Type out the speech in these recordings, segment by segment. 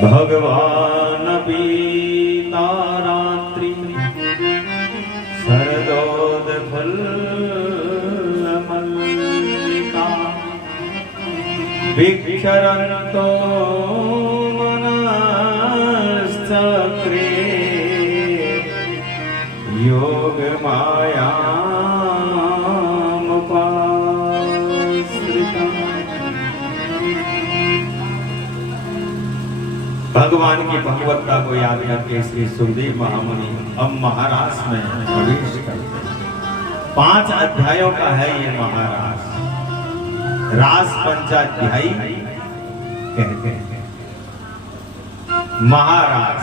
भगवान पीता रात्रि शरदोदफल मल्लिका विक्षरन्तो मनश्चक्रे योग मायामुपाश्रितम्। भगवान की भगवत्ता को याद करके श्री सुखदेव महामुनि अब महारास में प्रवेश करते हैं। 5 अध्यायों का है ये महारास। रास पंचाध्यायी कहते हैं। महारास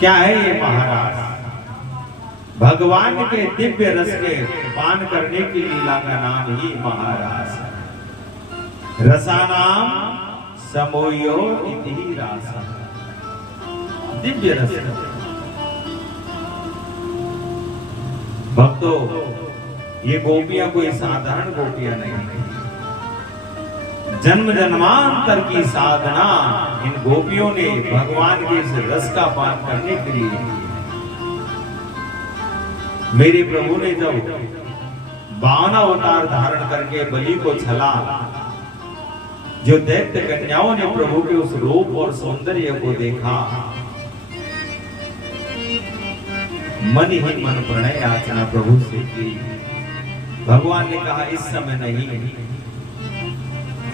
क्या है ये महारास? भगवान के दिव्य रस के पान करने की लीला का नाम ही महारास है। रसानाम समोयो इति रासा, दिव्य रस। भक्तों, ये गोपियां कोई साधारण गोपियां नहीं है। जन्म जन्मांतर की साधना इन गोपियों ने भगवान के इस रस का पान करने के लिए। मेरे प्रभु ने जब 52 अवतार धारण करके बलि को छला, जो दैत्य कन्याओं ने प्रभु के उस रूप और सौंदर्य को देखा, मन ही मन प्रणय याचना प्रभु से की। भगवान ने कहा इस समय नहीं,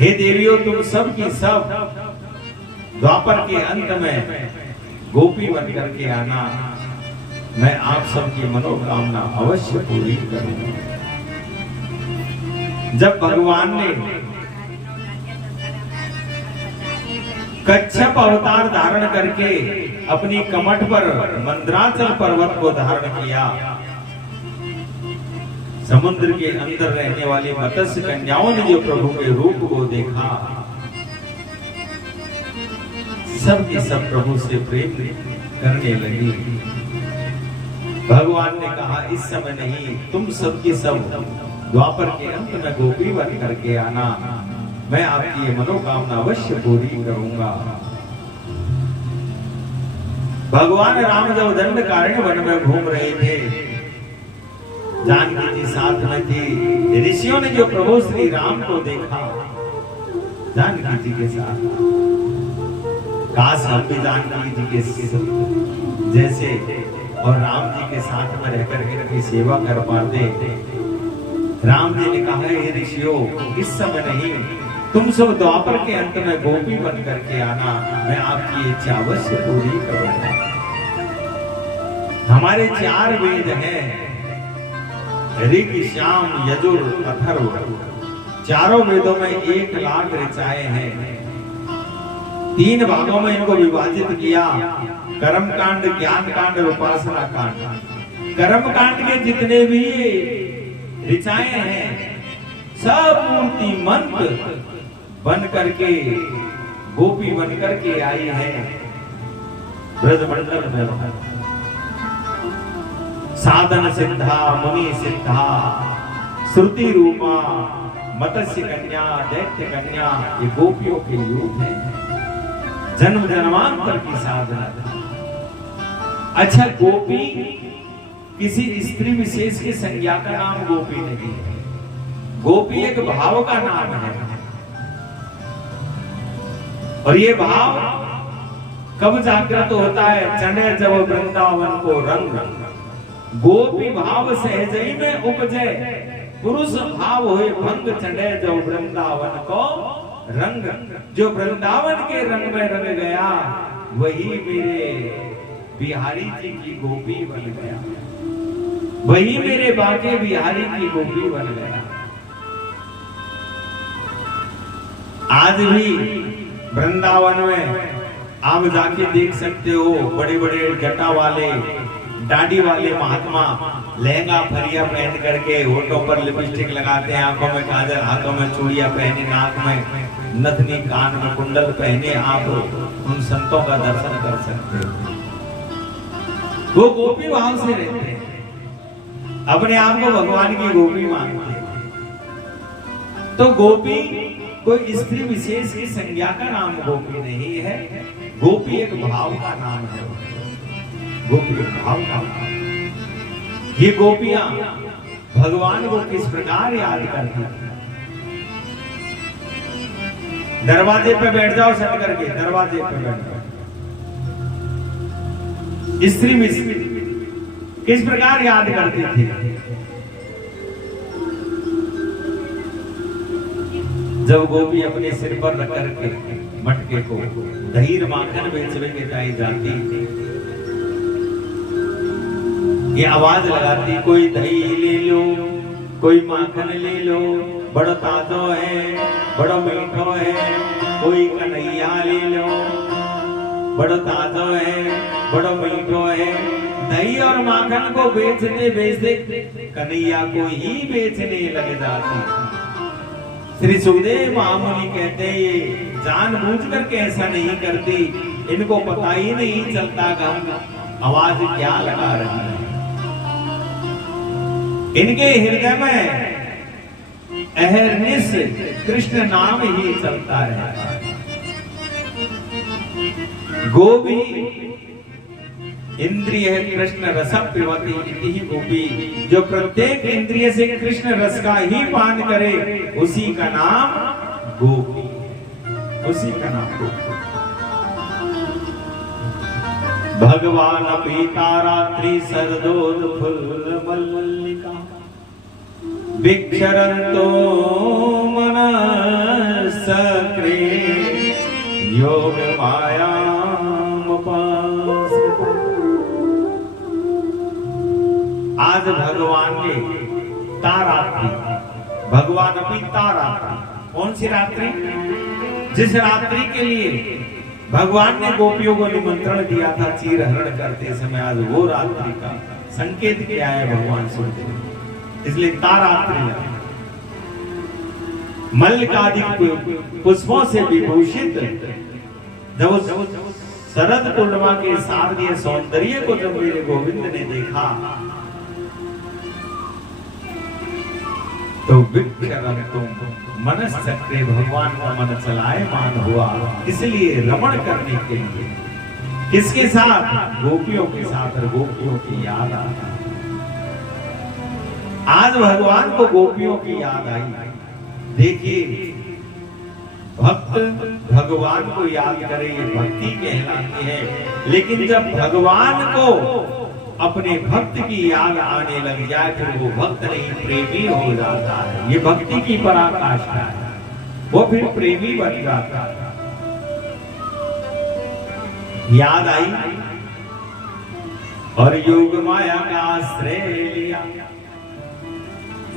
हे देवियों, तुम सब की सब द्वापर के अंत में गोपी बन करके आना, मैं आप सबकी मनोकामना अवश्य पूरी करूंगा। जब भगवान ने कच्छप अवतार धारण करके अपनी कमठ पर मंदराचल पर्वत को धारण किया, समुद्र के अंदर रहने वाली मत्स्य कन्याओं ने जो प्रभु के रूप को देखा, सब के सब प्रभु से प्रेम करने लगी। भगवान ने कहा इस समय नहीं, तुम सब की सब द्वापर के अंत में गोपी बन करके आना, मैं आपकी ये मनोकामना अवश्य पूरी करूंगा। भगवान राम जब दंडकारण्य वन में घूम रहे थे, जानकी जी साथ में थी। ऋषियों ने जो प्रभु श्री राम को देखा जानकी जी के साथ, काश हम भी जानकी जी के जैसे और राम जी के साथ में रहकर के उनकी सेवा कर पाते। राम जी ने कहा हे ऋषियों, इस समय नहीं, तुम सब द्वापर के अंत में गोपी बन करके आना, मैं आपकी इच्छा अवश्य पूरी करूंगा। हमारे 4 वेद हैं, ऋग शाम यजुर अथर्व। चारों वेदों में 1 लाख ऋचाएं हैं। 3 भागों में इनको विभाजित किया, कर्म कांड, ज्ञान कांड और उपासना कांड। कर्म कांड के जितने भी ऋचाएं हैं, सब मूर्ति मंत्र बन करके गोपी बन करके आई है ब्रज मंडल में। साधन सिद्धा, मुनि सिद्धा, श्रुति रूपा, मत्स्य कन्या, दैत्य कन्या, ये गोपियों के रूप है। जन्म जन्मांतर की साधना। अच्छा, गोपी किसी स्त्री विशेष की संज्ञा का नाम गोपी नहीं है। गोपी एक भाव का नाम है, और ये भाव कब जागृत होता है? चढ़े जब वृंदावन को रंग। गोपी भाव सहजई में उपजे, पुरुष भाव हुए भंग। चढ़े जब वृंदावन को रंग। जो वृंदावन के रंग में रंग गया, वही मेरे बिहारी जी की गोपी बन गया, वही मेरे बाके बिहारी की गोपी बन गया। आज भी वृंदावन में आप जाके देख सकते हो, बड़े बड़े जटा वाले, दाढ़ी वाले महात्मा लहंगा फरिया पहन करके, होठों पर लिपस्टिक लगाते हैं, आंखों में काजल, हाथों में चूड़ियां पहने, नाक में नथनी, कान में कुंडल पहने आप उन संतों का दर्शन कर सकते हो। वो गोपी भाव से रहते हैं, अपने आप को भगवान की गोपी मानते हैं। तो गोपी कोई स्त्री विशेष की संज्ञा का नाम गोपी नहीं है। गोपी एक भाव का नाम है। गोपी एक भाव का नाम। ये गोपियां भगवान को किस प्रकार याद करती हैं? दरवाजे पे बैठ जाओ सट करके, दरवाजे पे बैठ जाओ। स्त्री मिस्त्री किस प्रकार याद करती थी? जब गोपी अपने सिर पर रख करके मटके को दही माखन बेचने के ताई जाती, ये आवाज लगाती, कोई दही ले लो, कोई माखन ले लो, बड़ो ताजो है, बड़ो मीठो है, कोई कन्हैया ले लो, बड़ो ताजो है, बड़ो मीठो है। दही और माखन को बेचते बेचते कन्हैया को ही बेचने लग जाती। श्री सुखदेव महामुनि कहते हैं ये जानबूझ करके ऐसा नहीं करती, इनको पता ही नहीं चलता कि हम आवाज क्या लगा रहे हैं। इनके हृदय में अहर्निश कृष्ण नाम ही चलता है। गोपी इंद्रिय कृष्ण रस पिबती इति गोपी, जो प्रत्येक इंद्रिय से कृष्ण रस का ही पान करे उसी का नाम गोपी, उसी का नाम गोपी। भगवान पीता रात्रि सरदोद फुल मल्लिका, विक्षरन्तो मनसक्रे योग मायामुपाश्रिता। आज भगवान के तारात्रि, भगवान अपनी तारात्रि, कौन सी रात्रि? जिस रात्रि के लिए भगवान ने गोपियों को निमंत्रण दिया था चीर हरण करते समय, आज वो रात्रि का संकेत क्या है भगवान सुनते, इसलिए तारात्रि। मल्लिकादि पुष्पों से विभूषित जब शरद पूर्णिमा के शारदीय सौंदर्य को जब मेरे गोविंद ने देखा तो मनश्चक्रे, भगवान का मन चलायमान हुआ, इसलिए रमण करने के लिए किसके साथ? गोपियों के साथ, और गोपियों की याद आई। आज भगवान को गोपियों की याद आई। देखिए, भक्त भगवान को याद करे ये भक्ति कहलाती है, लेकिन जब भगवान को अपने भक्त की याद आने लग जाए फिर वो भक्त नहीं प्रेमी हो जाता है। ये भक्ति की पराकाष्ठा है, वो फिर प्रेमी बन जाता है। याद आई और योग माया का आश्रय लिया।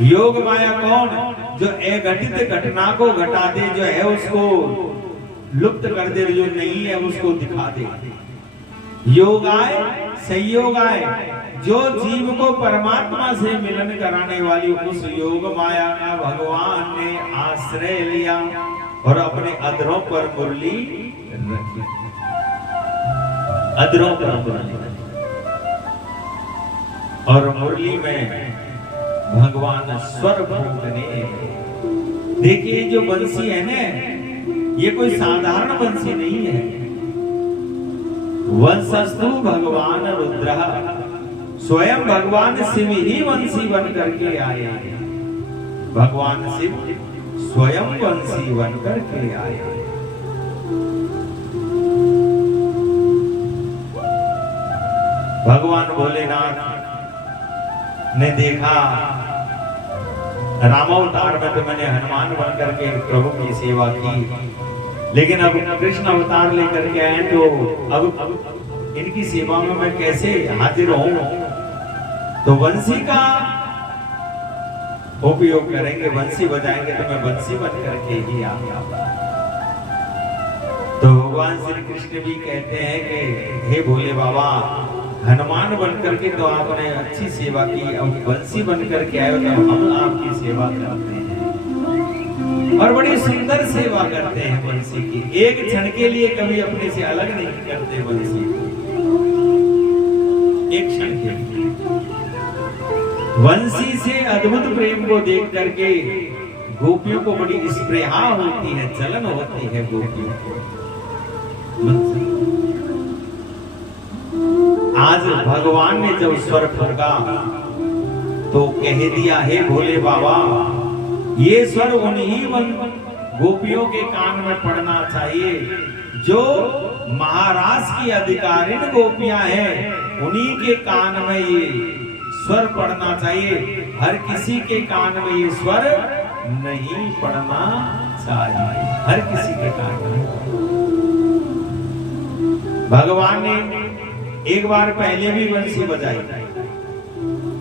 योग माया कौन? जो अघटित घटना को घटा दे, जो है उसको लुप्त कर दे, जो नहीं है उसको दिखा दे। योगाय संयोगाय, जो जीव को परमात्मा से मिलन कराने वाली उस योग माया का भगवान ने आश्रय लिया और अपने अधरों पर मुरली रखी। अधरों पर मुरली और मुरली में भगवान स्वर फूंकने। देखिए जो बंसी है ना, ये कोई साधारण बंसी नहीं है। वंशस्तु भगवान रुद्र, स्वयं भगवान शिव ही वंशी बन करके आए। भगवान शिव स्वयं वंशी बन करके आए। भगवान भोलेनाथ ने देखा, रामावतार में तो मैंने हनुमान बन करके प्रभु की सेवा की, लेकिन अब कृष्ण अवतार लेकर के आए तो अब इनकी सेवा में मैं कैसे हाजिर हूं? तो वंशी का उपयोग करेंगे, वंशी बजाएंगे तो मैं वंशी बन करके ही आऊंगा। तो भगवान श्री कृष्ण भी कहते हैं कि हे भोले बाबा, हनुमान बन करके तो आपने अच्छी सेवा की, अब वंशी बन करके आए तो हम आपकी सेवा करते हैं और बड़ी सुंदर सेवा करते हैं वंशी की। एक क्षण के लिए कभी अपने से अलग नहीं करते वंशी, एक क्षण के लिए। वंशी से अद्भुत प्रेम को देख करके गोपियों को बड़ी स्पृहा होती है, जलन होती है गोपियों को। आज भगवान ने जब स्वर फूंका तो कह दिया, हे भोले बाबा, ये स्वर उन्हीं गोपियों के कान में पड़ना चाहिए जो महाराज की अधिकारिण गोपियां हैं, उन्हीं के कान में ये स्वर पड़ना चाहिए। हर किसी के कान में ये स्वर नहीं पड़ना चाहिए, हर किसी के कान में। भगवान ने एक बार पहले भी बंसी बजाई,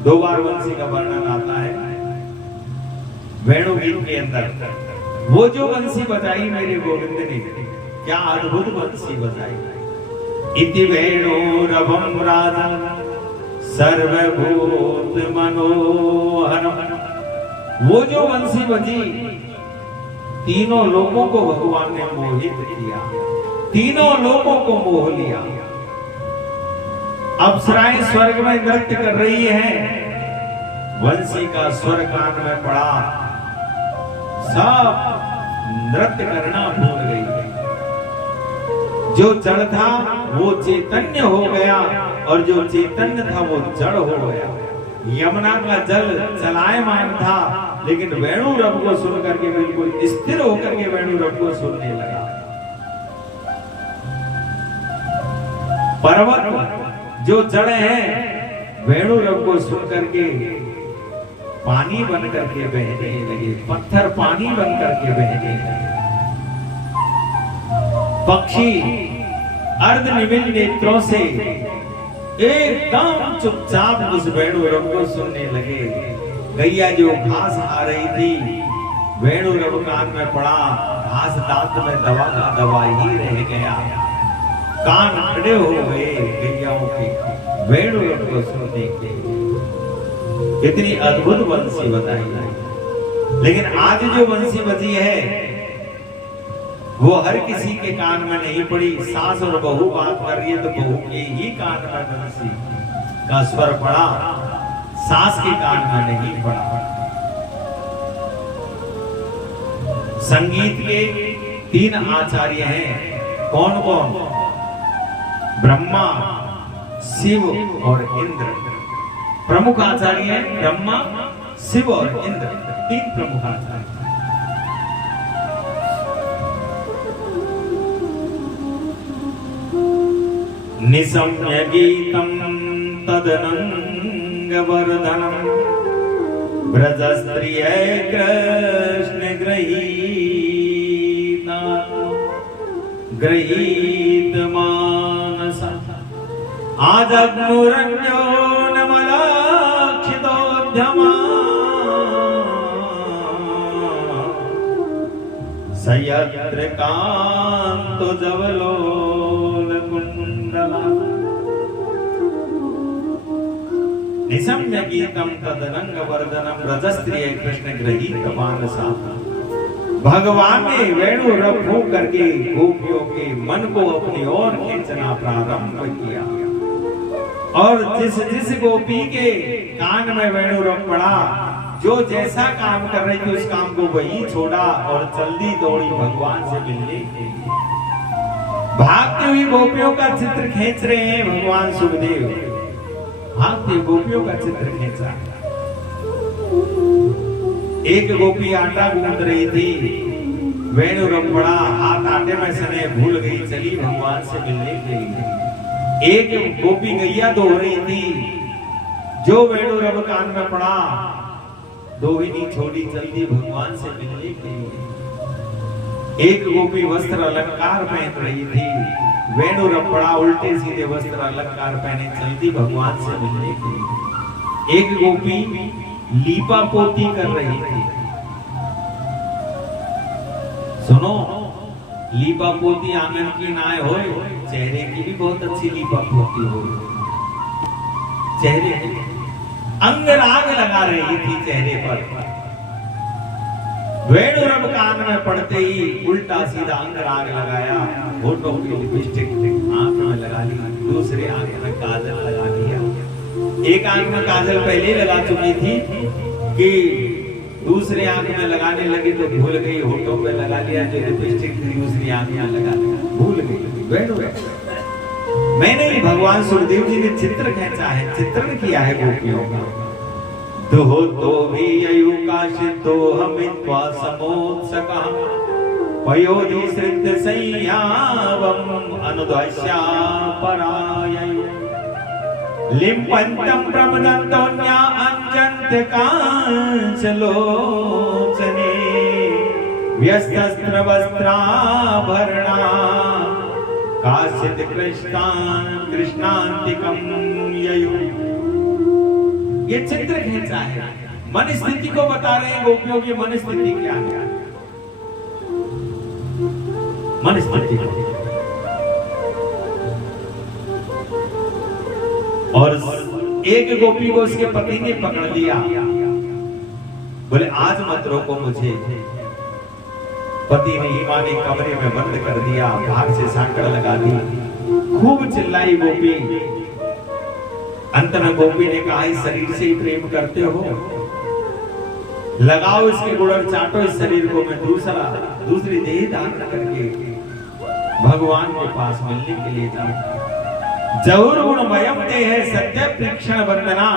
2 बार बंसी का वर्णन आता है वेणु गीत के अंदर। वो जो बंसी बजाई मेरे गोविंद ने, क्या अद्भुत बंसी बजाई। इति वेणुरभं राजं सर्वभूत मनोहरम। वो जो बंसी बजी, तीनों लोगों को भगवान ने मोहित किया, तीनों लोगों को मोह लिया। अप्सराएं स्वर्ग में नृत्य कर रही हैं, बंसी का स्वर कान में पड़ा, सब नृत्य करना भूल गई। जो जड़ था वो चैतन्य हो गया और जो चैतन्य था वो जड़ हो गया। यमुना का जल चलायमान था, लेकिन वेणु रब को सुन करके बिल्कुल स्थिर होकर के वेणु रब को सुनने लगा। पर्वत जो जड़ है, वेणु रब को सुन करके पानी बन करके बहने लगे, पत्थर पानी बन करके बहने लगे। पक्षी अर्ध निमिल नेत्रों से एकदम चुपचाप उस वेणु रब को सुनने लगे। गैया जो घास आ रही थी, वेणु रब कान में पड़ा, घास दांत में दबा का दबा ही रह गया। कान खड़े हो गए गैयाओं के वेणु रब को सुनने के। इतनी अद्भुत बंसी बताई। लेकिन आज जो बंसी बजी है वो हर किसी के कान में नहीं पड़ी। सास और बहू बात कर रही है तो बहू के ही कान में बंसी का स्वर पड़ा, सास के कान में नहीं पड़ा। संगीत के 3 आचार्य हैं, कौन कौन? ब्रह्मा, शिव और इंद्र। प्रमुख आचार्य हैं ब्रह्मा, शिव और इंद्र, 3 प्रमुख आचार्य। निशम्य गीतं तदनंग वर्धनम ब्रजस्त्रिय कृष्ण गृहीत मानस आजग्मुरन्यो सयत्र कांतो जवलोल कुंडला। निशम्य गीतम तदनंग वर्धनम ब्रजस्त्रिय कृष्ण गृहीत मानसा। भगवान ने वेणु रब फूंक करके गोपियों के मन को अपनी ओर खींचना प्रारंभ किया, और जिस जिस गोपी के कान में वेणु रब पड़ा, जो जैसा काम कर रही थी उस काम को वही छोड़ा और जल्दी दौड़ी भगवान से मिलने के लिए। भागती हुई गोपियों का चित्र खींच रहे हैं भगवान सुखदेव, भागती गोपियों का चित्र खींचा। एक गोपी आटा गूंथ रही थी, वेणु रब पड़ा, हाथ आटे में सने भूल गई, चली भगवान से मिलने के लिए। एक गोपी गैया धो रही थी, जो वेणु रब कान में पड़ा, दोहिनी छोड़ी जल्दी भगवान से मिलने के लिए। एक गोपी वस्त्र अलंकार पहन रही थी, वेणु रब पड़ा, उल्टे सीधे वस्त्र अलंकार पहने जल्दी भगवान से मिलने के लिए। एक गोपी लीपा पोती कर रही थी। सुनो, लीपा पोती आंगन की नाय हो, चेहरे की भी बहुत अच्छी लीपा पोती हो। चेहरे की अंगराग लगा रही थी चेहरे पर। वेणु रब कान में पड़ते ही उल्टा सीधा अंगराग लगाया, होठों की लिपस्टिक आंख में लगा ली, दूसरे आंख में काजल लगा लिया। एक आंख में काजल पहले लगा चुकी थी कि दूसरे आंख में लगाने लगी तो भूल गई, होठों पे लगा लिया जो लिपस्टिक थी दूसरी आंख में लगा लिया, भूल गई। बैठ मैंने ही भगवान सुखदेव जी ने चित्र खींचा है, चित्रण किया है गोपियों का। तो भी अयुकाशितो हमित्वा समोत्सका पयोधि सृत संयावम अनुदश्या पराययो लिम्पन्तं प्रमदन्तोन्या अंजन्त कांचलोचने व्यस्तस्त्र वस्त्राभरणा काश्चित् कृष्णान्तिकं ययु। ये चित्र खींचा है, मन स्थिति को बता रहे हैं गोपियों की मन स्थिति क्या है, मन स्थिति। और एक गोपी को उसके पति ने पकड़ लिया, बोले आज मत रोको मुझे। पति ने ईमानी कमरे में बंद कर दिया, बाहर से सांकड़ लगा दी, खूब चिल्लाई गोपी। अंत में गोपी ने कहा इस शरीर से ही प्रेम करते हो, लगाओ इसके गुड़र, चाटो इस शरीर को, मैं दूसरी देह दान करके भगवान के पास मिलने के लिए जाऊंगा। जहुर गुणमयम देह सत्य प्रेक्षण वंदना,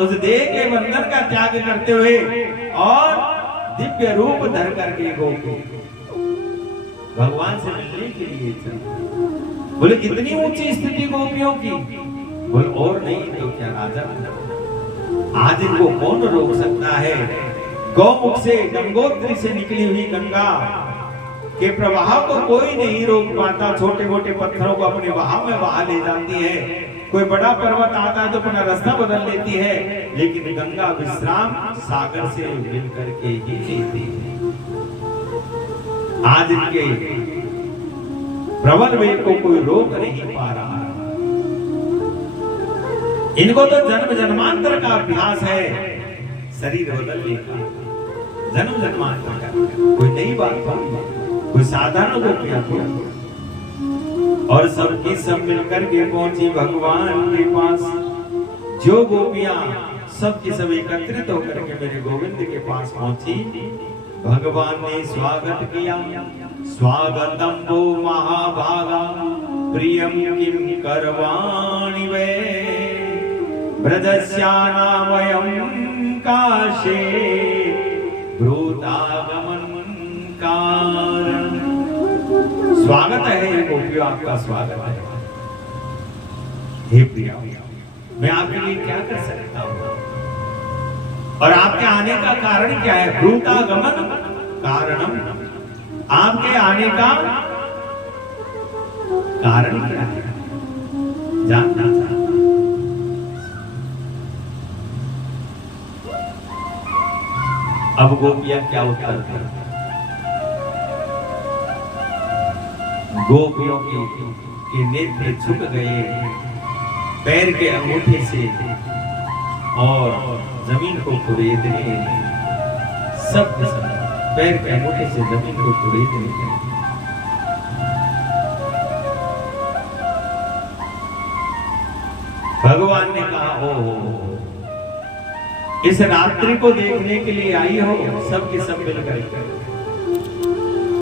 उस देह के बंधन का त्याग करते हुए और दिव्य रूप धर करके गोपी भगवान से मिलने के लिए चल। बोले कितनी ऊंची स्थिति गोपियों की, बोले और नहीं तो क्या राजा, आज इनको कौन रोक सकता है। गौमुख से गंगोत्री से निकली हुई गंगा के प्रवाह को कोई नहीं रोक पाता, छोटे मोटे पत्थरों को अपने बहाव में बहा ले जाती है, कोई बड़ा पर्वत आता है तो अपना रास्ता बदल लेती है, लेकिन गंगा विश्राम सागर से मिल करके ही लेती है। आज इनके प्रबल वेग को कोई रोक नहीं पा रहा। इनको तो जन्म जन्मांतर का अभ्यास है शरीर बदलने का, जन्म जन्मांतर का, कोई नई बात नहीं, कोई साधारण गोपियां थी। और सबकी सब मिलकर के पहुंची भगवान के पास। जो गोपियां सबकी सब एकत्रित होकर के मेरे गोविंद के पास पहुंची, भगवान ने स्वागत किया। स्वागतम वो महाभागा प्रियम किम करवाणि वे ब्रजस्यानामयं काशे ब्रूतागमन कारण। स्वागत है गोपियों, आपका स्वागत है। हे प्रिया, मैं आपके लिए क्या कर सकता हूं और आपके आने का कारण क्या है। ब्रूतागमन कारणम, आपके आने का कारण क्या है जानना चाहता। अब गोपियां क्या उत्तर दें। गोपियों के नेत्र झुक गए पैर के अंगूठे से और जमीन को कुरेदने, सब पैर के अंगूठे से जमीन को कुरेदने। भगवान ने कहा ओ इस रात्रि को देखने के लिए आई हो, सबके सब मिलकर